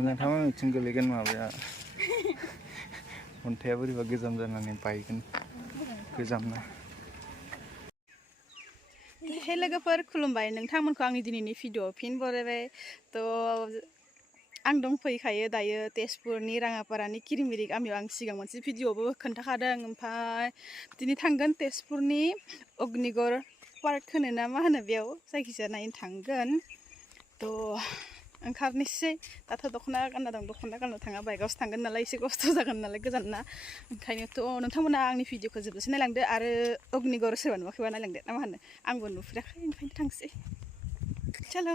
मोजांथार मिथिं गोलैगोन माबाया अन्थाइया बोरैबा गोजाम जानानै बायगोन गोजामना हे लोगोफोर खुलुमबाय नोंथांमोनखौ आंनि दिनैनि भिडिअ फिन बरायबाय थ' आं दंफैखायो दायो तेजपुरनि राङापारानि किरिमिरि गामियाव आं सिगां मोनसे भिडिअबो खोन्थाखादों ओमफ्राय दिनै थांगोन तेजपुरनि अग्निगड़ पार्क होनो ना मा होनो बेयाव जायखिजाया नायनो थांगोन थ' ओंखारनोसै दाथ' दख'ना गानना दं दख'ना गानना थाङा बाइकआवसो थांगोन नालाय एसे खस्थ' जागोन नालाय गोजान ना ओंखायनोथ' नोंथांमोना आंनि भिडिअखौ जोबजासे नायलांदो आरो अग्निगड़ सोरबा नुवाखैबा नायलांदो ना मा होनो आंबो नुफेराखै ओंखायनो थांसै चलो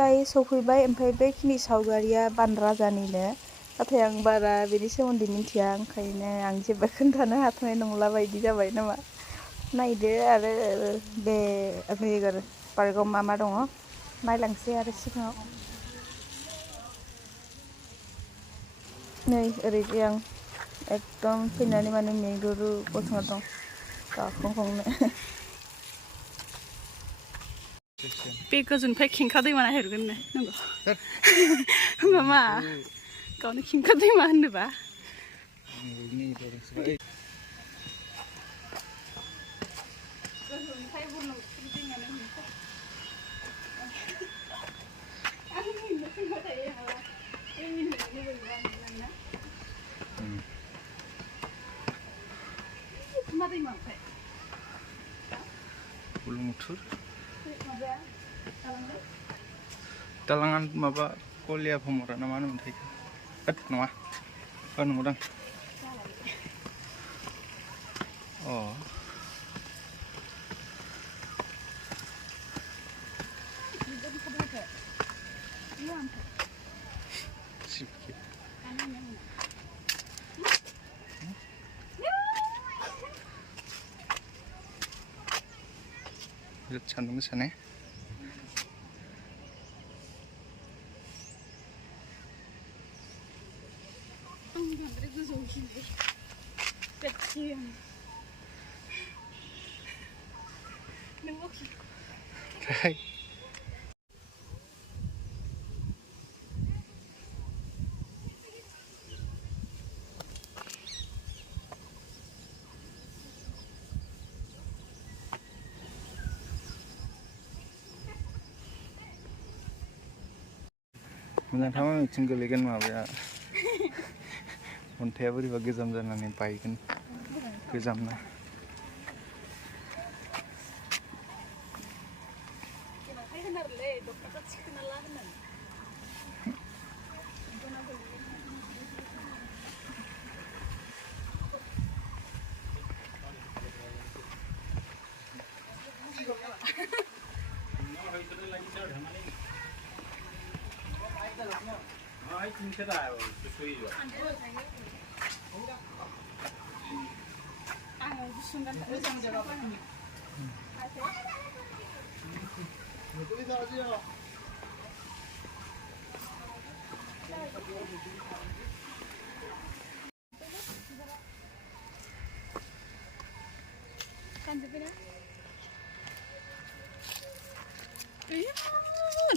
दायो सफैबाय ओमफ्राय बेखिनि सावगारिया बान राजानिनो नाथाय आं बारा बेनि सोमोन्दै मिथिया ओंखायनो आं जेबो खोन्थानो हाथ'नाय नंला बायदि जाबाय नामा नायदो आरो बे अग्निगड़ पार्कआव मा मा दङ नायलांसै आरो सिगाङाव नै ओरैजाय आं एकदम फैनानै माने मेंरुरु गसंना दं गाखोखांनो बे गोजौनिफ्राय खेंखा दैमा नायहरगोन नो नंगौ होमबा मा गावनो खेंखा दैमा होनोबा मा दैमा ओमफ्राय बुरलुंबुथुर दालाङा माबा कलिया भमरा ना मा होनोमोनथाय होद नङा नंगौदां अ बिराद सान्दुं गोसा ने मोजांथार मिथिं गोलैगोन माबाया अन्थाइया बोरैबा गोजाम जानानै बायगोन गोजामना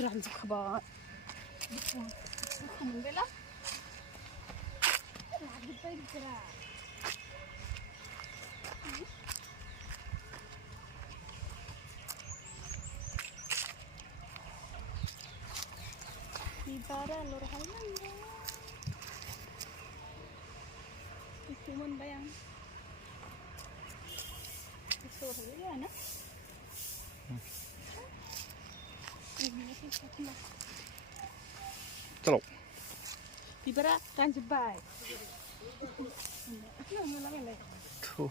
ranjukhabat bela lagi dikira ibara lor halmanda itu bayang itu ya na चलो बिबारा गानजोब्बाय थ'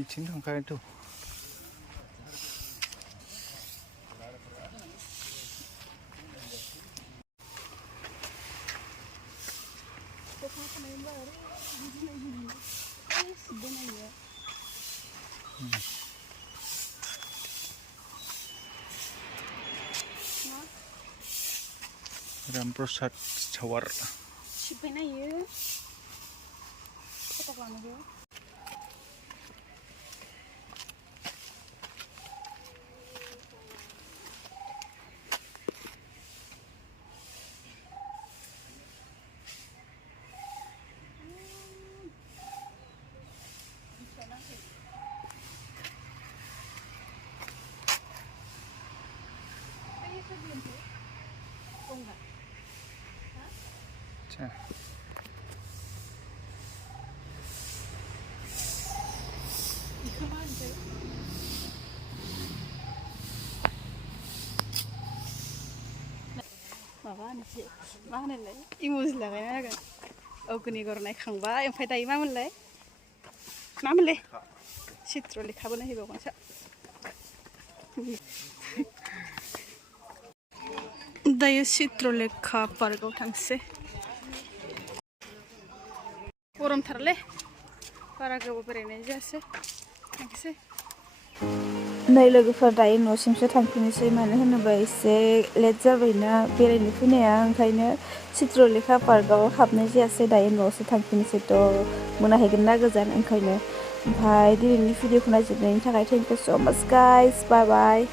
इथिं थांखायोथ' रामप्रसाद सावार सिबबाय नायो फटक लानोबो अच्छा माबा होनोसै मा होनोलाय इम'जि लागायना होगोन अग्निगड़ नायखांबाय ओमफ्राय दायो मामोनलाय चित्रलेखाबो नायहैबावगोनसो दायो चित्रलेखा पार्कआव थांसै गरमथारलै बारा गोबाव बेरायनाय जायासै थांसै नै लोगोफोर दायो न'सिमसो थांफिननोसै मानो होनोबा एसे लेट जाबायना बेरायनो फैनाया ओंखायनो चित्रलेखा पार्कआव हाबनाय जायासै दायो न'आवसो थांफिननोसै थ' मोनाहैगोन ना गोजान ओंखायनो ओमफ्राय दिनैनि भिडिअखौ नायजोबनायनि थाखाय थेंक इउ स' माच गाइस बाय बाय